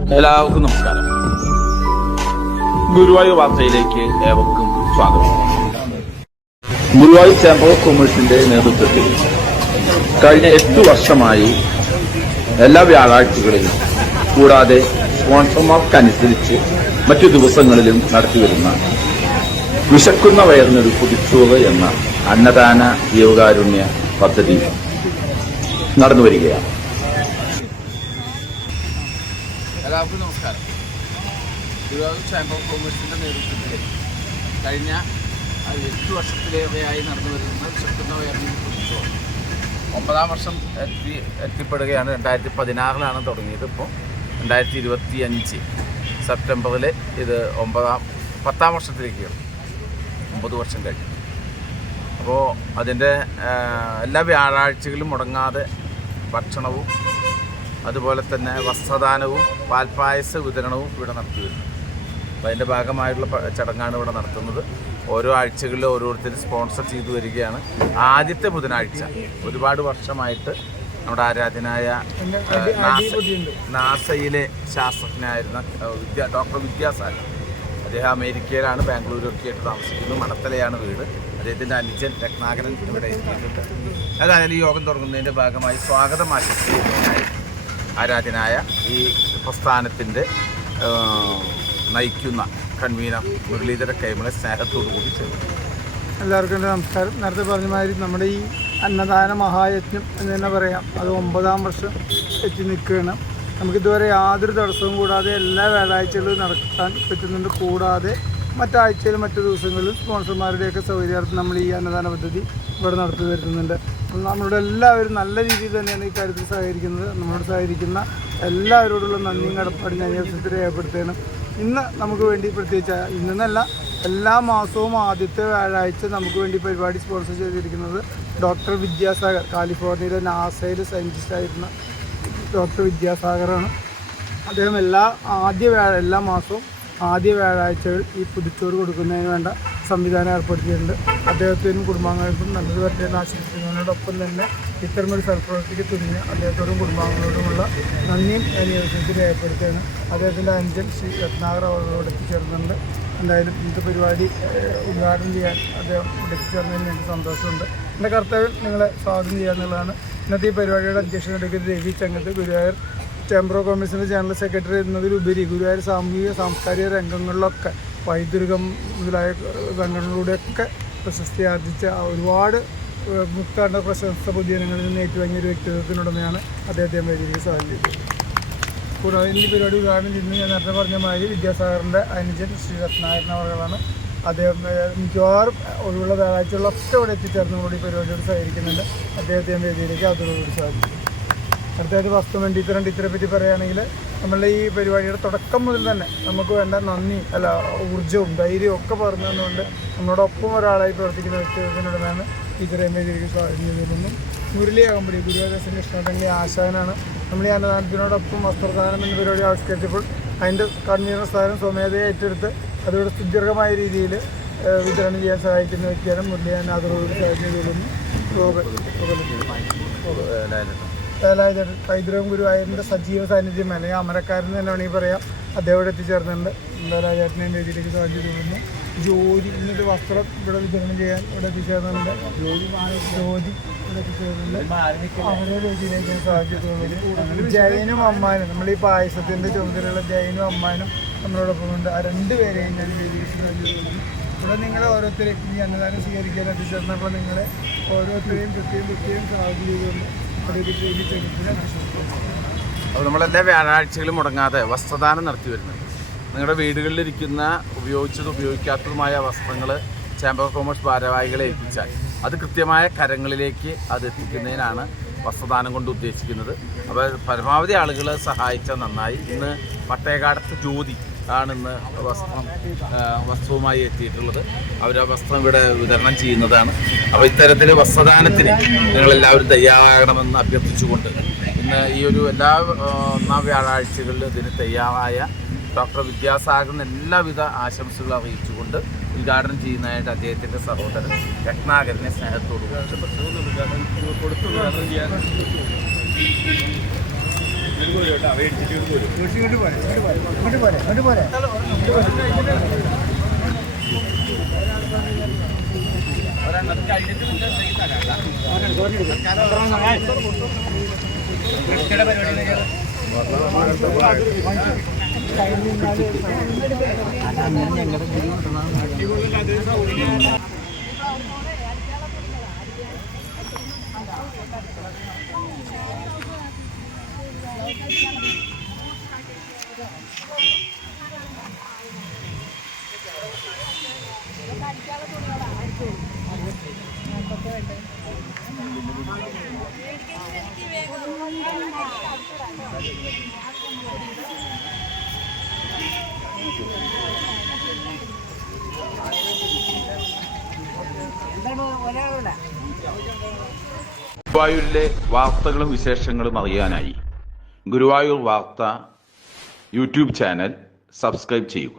എല്ലാവർക്കും നമസ്കാരം. ഗുരുവായൂർ വാർത്തയിലേക്ക് ഏവർക്കും സ്വാഗതം. ഗുരുവായൂർ ചേംബർ ഓഫ് കൊമേഴ്സിന്റെ നേതൃത്വത്തിൽ കഴിഞ്ഞ 8 വർഷമായി എല്ലാ വ്യാഴാഴ്ചകളിലും കൂടാതെ സ്പോൺസർമാർക്കനുസരിച്ച് മറ്റു ദിവസങ്ങളിലും നടത്തിവരുന്ന വിശക്കുന്ന വയറിനൊരു കുതിച്ചോറ് എന്ന അന്നദാന ജീവകാരുണ്യ പദ്ധതി നടന്നുവരികയാണ്. എല്ലാവർക്കും നമസ്കാരം. ഗുരുവായൂർ ചേംബർ ഓഫ് കൊമേഴ്സിന്റെ നേതൃത്വത്തിൽ കഴിഞ്ഞ 8 വർഷത്തിലേറെയായി നടന്നു വരുന്ന വിശക്കുന്ന വയറിന് കുതിച്ചോറ് 9ാം വർഷം എത്തിപ്പെടുകയാണ്. 2016 തുടങ്ങിയത്. ഇപ്പോൾ 2025 സെപ്റ്റംബറിൽ ഇത് 10ാം വർഷത്തിലേക്ക് 9 വർഷം കഴിഞ്ഞു. അപ്പോൾ അതിൻ്റെ എല്ലാ വ്യാഴാഴ്ചകളും മുടങ്ങാതെ ഭക്ഷണവും അതുപോലെ തന്നെ വസ്ത്രദാനവും പാൽപ്പായസ വിതരണവും ഇവിടെ നടത്തി വരുന്നു. അപ്പോൾ അതിൻ്റെ ഭാഗമായിട്ടുള്ള ചടങ്ങാണ് ഇവിടെ നടത്തുന്നത്. ഓരോ ആഴ്ചകളിലും ഓരോരുത്തരും സ്പോൺസർ ചെയ്തു വരികയാണ്. ആദ്യത്തെ ബുധനാഴ്ച ഒരുപാട് വർഷമായിട്ട് നമ്മുടെ ആരാധനായ നാസയിലെ ശാസ്ത്രജ്ഞനായിരുന്ന ഡോക്ടർ വിദ്യാസാഗർ, അദ്ദേഹം അമേരിക്കയിലാണ്, ബാംഗ്ലൂരൊക്കെ ആയിട്ട് താമസിക്കുന്നു. മണത്തലയാണ് വീട്. അദ്ദേഹത്തിൻ്റെ അനുജൻ രത്നാകരൻ ഇവിടെ എത്തിയിട്ടുണ്ട്. അതായത് ഈ യോഗം തുടങ്ങുന്നതിൻ്റെ ഭാഗമായി സ്വാഗതം ആശംസിക്കുന്നതിനായി ആരാധനായ ഈ പ്രസ്ഥാനത്തിൻ്റെ നയിക്കുന്ന കൺവീനർ മുരളീധര കൈമളെ സ്നേഹത്തോടു കൂടി ചേർന്നു. എല്ലാവർക്കും നമസ്കാരം. നേരത്തെ പറഞ്ഞ മാതിരി നമ്മുടെ ഈ അന്നദാന മഹായജ്ഞം എന്ന് തന്നെ പറയാം. അത് 9ാം വർഷം എത്തി നിൽക്കുകയാണ്. നമുക്കിതുവരെ യാതൊരു തടസ്സവും കൂടാതെ എല്ലാ വ്യാഴാഴ്ചകളും നടത്താൻ പറ്റുന്നുണ്ട്. കൂടാതെ മറ്റാഴ്ചയിലും മറ്റു ദിവസങ്ങളിലും സ്പോൺസർമാരുടെയൊക്കെ സൗകര്യാർത്ഥം നമ്മൾ ഈ അന്നദാന പദ്ധതി ഇവിടെ നടത്തി വരുത്തുന്നുണ്ട്. നമ്മളോട് എല്ലാവരും നല്ല രീതിയിൽ തന്നെയാണ് ഈ കാര്യത്തിൽ സഹകരിക്കുന്നത്. നമ്മളോട് സഹകരിക്കുന്ന എല്ലാവരോടുള്ള നന്ദിയും കടപ്പാടും ഞാൻ ഈ അവസരത്തിൽ രേഖപ്പെടുത്തുകയാണ്. ഇന്ന് നമുക്ക് വേണ്ടി പ്രത്യേകിച്ച് ഇന്നല്ല എല്ലാ മാസവും ആദ്യത്തെ വ്യാഴാഴ്ച നമുക്ക് വേണ്ടി പരിപാടി സ്പോൺസർ ചെയ്തിരിക്കുന്നത് ഡോക്ടർ വിദ്യാസാഗർ, കാലിഫോർണിയയിലെ നാസയിലെ സയൻറ്റിസ്റ്റായിരുന്ന ഡോക്ടർ വിദ്യാസാഗറാണ്. അദ്ദേഹം എല്ലാ മാസവും ആദ്യ വ്യാഴാഴ്ചകൾ ഈ പുതുച്ചോറ് കൊടുക്കുന്നതിന് വേണ്ട സംവിധാനം ഏർപ്പെടുത്തിയിട്ടുണ്ട്. അദ്ദേഹത്തിനും കുടുംബാംഗങ്ങൾക്കും നല്ലത് വരട്ടെ എന്ന് ആശംസിക്കുന്നതിനോടൊപ്പം തന്നെ ഇത്തരമൊരു സൽപ്രവൃത്തിക്ക് തുനിഞ്ഞ അദ്ദേഹത്തോടും കുടുംബാംഗങ്ങളോടുമുള്ള നന്ദിയും അനുയോജ്യത്തിൽ രേഖപ്പെടുത്തുകയാണ്. അദ്ദേഹത്തിൻ്റെ അനുജൻ ശ്രീ രത്നാകർ അവരോട് എത്തിച്ചേർന്നുണ്ട്. എന്തായാലും ഇന്നത്തെ പരിപാടി ഉദ്ഘാടനം ചെയ്യാൻ അദ്ദേഹം ഇവിടെ എത്തിച്ചേർന്നതിന് എനിക്ക് സന്തോഷമുണ്ട്. എൻ്റെ കർത്തവ്യം നിങ്ങളെ സ്വാഗതം ചെയ്യുക എന്നുള്ളതാണ്. ഇന്നത്തെ ഈ പരിപാടിയുടെ അധ്യക്ഷനെടുക്കുന്ന രവി ചങ്ങത്ത്, ഗുരുവായൂർ ചേംബർ ഓഫ് കൊമേഴ്സിൻ്റെ ജനറൽ സെക്രട്ടറി എന്നതിലുപരി ഗുരുവായൂർ സാമൂഹിക സാംസ്കാരിക രംഗങ്ങളിലൊക്കെ വൈദ്യുതികം മുതലായ സംഘടനകളുടെയൊക്കെ പ്രശസ്തി ആർജിച്ച ഒരുപാട് മുക്താണ്ട പ്രശസ്ത പൊതുജനങ്ങളിൽ നിന്ന് ഏറ്റുവാങ്ങിയ ഒരു വ്യക്തിത്വത്തിനുടമയാണ് അദ്ദേഹത്തെ വേദിയിലേക്ക് സാധിച്ചത്. കൂടാതെ ഈ പരിപാടി ഉദ്ഘാടനം ചെയ്യുന്നത് ഞാൻ നേരത്തെ പറഞ്ഞ മാതിരി വിദ്യാസാഗറിൻ്റെ അനുജൻ ശ്രീ രത്നാകരൻ അവர்களാണ്. അദ്ദേഹം മിക്കവാറും ഒഴിവുള്ള വ്യാഴാഴ്ചയുള്ള ഒറ്റ ഇവിടെ എത്തിച്ചേർന്നുകൂടി ഈ പരിപാടിയോട് സഹകരിക്കുന്നുണ്ട്. അദ്ദേഹത്തെ വേദിയിലേക്ക് അതോടുകൂടി സാധിക്കും. അടുത്തതായിട്ട് വസ്തുവണ്ടിത്തരണ്ടിത്തരെ പറ്റി പറയുകയാണെങ്കിൽ നമ്മളുടെ ഈ പരിപാടിയുടെ തുടക്കം മുതൽ തന്നെ നമുക്ക് വേണ്ട ഊർജ്ജവും ധൈര്യവും ഒക്കെ പറഞ്ഞു തന്നുകൊണ്ട് നമ്മളോടൊപ്പം ഒരാളായി പ്രവർത്തിക്കുന്ന വ്യക്തിത്വത്തിനുടനെയാണ് ടീച്ചറെ വേദിയിലേക്ക് സ്വാഗതം ചെയ്തിരുന്നു. മുരളി അകമ്പടി ഗുരുവായൂർ കൃഷ്ണതങ്ങളി ആശാനാണ്. നമ്മൾ ഈ അന്നദാനത്തിനോടൊപ്പം വസ്ത്രദാനം എന്ന പരിപാടി ആവിഷ്കരിച്ചപ്പോൾ അതിൻ്റെ കൺവീനർ സ്ഥാനം സ്വമേധയെ ഏറ്റെടുത്ത് അതിവിടെ സുദീർഘമായ രീതിയിൽ വിതരണം ചെയ്യാൻ സഹായിക്കുന്ന വ്യക്തിയാണ് മുരളി. ഞാൻ അതോടുകൂടി സഹായം ചെയ്തിരുന്നു. ഹൈദരാബാദ് ഗുരുവായൂരിൻ്റെ സജീവ സാന്നിധ്യം അല്ലെങ്കിൽ അമരക്കാരൻ തന്നെ വേണമെങ്കിൽ പറയാം. അദ്ദേഹം ഇവിടെ എത്തിച്ചേർന്നുണ്ട്. രാജാട്ടിനെയും വേദിയിലേക്ക് സാധിച്ചു തോന്നുന്നു. ജ്യോതി ഇന്നൊരു വസ്ത്രം ഇവിടെ വിതരണം ചെയ്യാൻ ഇവിടെ എത്തിച്ചേർന്നുണ്ട്. ജ്യോതി ഇവിടെ എത്തിച്ചേർന്നുണ്ട്. അവരെ വേദിയിലേക്ക് സാധിച്ചു തോന്നുന്നു. ജയനും അമ്മാനും നമ്മൾ ഈ പായസത്തിൻ്റെ ചുമതലയുള്ള ജയനും അമ്മാനും നമ്മളോടൊപ്പം ഉണ്ട്. ആ 2 പേരെയും ഞാൻ വേദിയിലേക്ക് സാധിച്ചു തോന്നുന്നു. ഇവിടെ നിങ്ങളെ ഓരോരുത്തരെയും ഈ അന്നദാനം സ്വീകരിക്കാൻ എത്തിച്ചേർന്നപ്പോൾ നിങ്ങളെ ഓരോരുത്തരെയും പ്രത്യേകം സ്വാഗതം ചെയ്തുകൊണ്ട് അപ്പോൾ നമ്മളെല്ലാ വ്യാഴാഴ്ചകളും മുടങ്ങാതെ വസ്ത്രദാനം നടത്തി വരുന്നുണ്ട്. നിങ്ങളുടെ വീടുകളിലിരിക്കുന്ന ഉപയോഗിച്ചതും ഉപയോഗിക്കാത്തതുമായ വസ്ത്രങ്ങൾ ചേംബർ ഓഫ് കൊമേഴ്സ് ഭാരവാഹികളെ ഏൽപ്പിച്ചാൽ അത് കൃത്യമായ കരങ്ങളിലേക്ക് അത് എത്തിക്കുന്നതിനാണ് വസ്ത്രദാനം കൊണ്ട് ഉദ്ദേശിക്കുന്നത്. അപ്പോൾ പരമാവധി ആളുകൾ സഹായിച്ചാൽ നന്നായി. ഇന്ന് പട്ടേകാടത്ത് ജ്യോതി ആണ് ഇന്ന് വസ്ത്രവുമായി എത്തിയിട്ടുള്ളത്. അവർ ആ വസ്ത്രം ഇവിടെ വിതരണം ചെയ്യുന്നതാണ്. അപ്പോൾ ഇത്തരത്തിൽ വസ്ത്രദാനത്തിന് നിങ്ങളെല്ലാവരും തയ്യാറാകണമെന്ന് അഭ്യർത്ഥിച്ചുകൊണ്ട് ഇന്ന് ഈ ഒരു എല്ലാ 1ാം വ്യാഴാഴ്ചകളിലും ഇതിന് തയ്യാറായ ഡോക്ടർ വിദ്യാസാഗറിന് എല്ലാവിധ ആശംസകളും അറിയിച്ചുകൊണ്ട് ഉദ്ഘാടനം ചെയ്യുന്നതായിട്ട് അദ്ദേഹത്തിൻ്റെ സഹോദരൻ രത്നാകരനെ സ്നേഹത്തോടു. 1 ഗുരുവായൂരിലെ വാർത്തകളും വിശേഷങ്ങളും അറിയാനായി ഗുരുവായൂർ വാർത്ത യൂട്യൂബ് ചാനൽ സബ്സ്ക്രൈബ് ചെയ്യുക.